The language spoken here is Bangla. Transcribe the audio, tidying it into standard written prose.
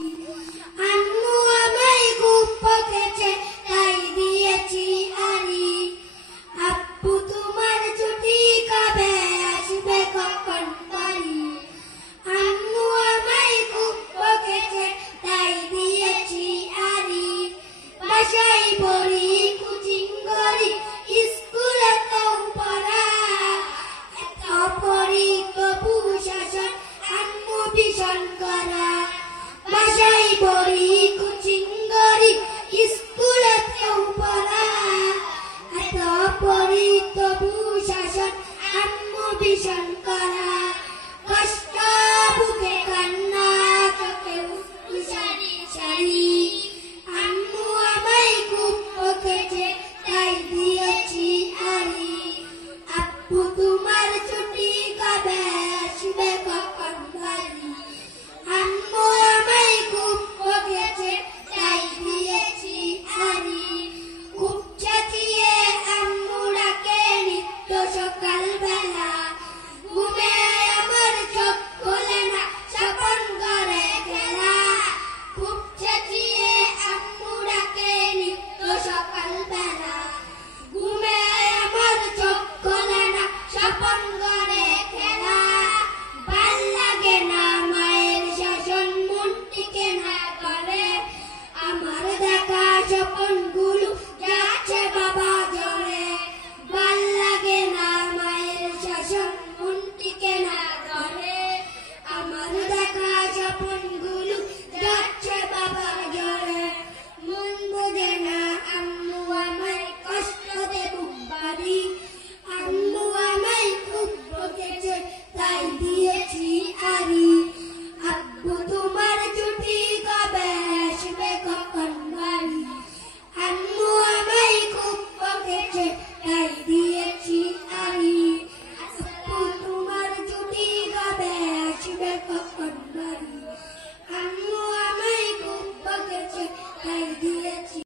আম্মু আমায় খুব বকেছে তাই দিয়েছি আরি আব্বু তোমার ছুটি কবে আসবে কখন বাড়ি আম্মু আমায় খুব বকেছে তাই দিয়েছি আরি বাসায় পড়ি কোচিং করি স্কুলে তো পড়া এত পড়ি তবু শাসন আম্মু ভীষণ করা বাসায় পড়ি কোচিং করি স্কুলে তো পড়া এত পড়ি তবু শাসন আম্মু ভীষণ করা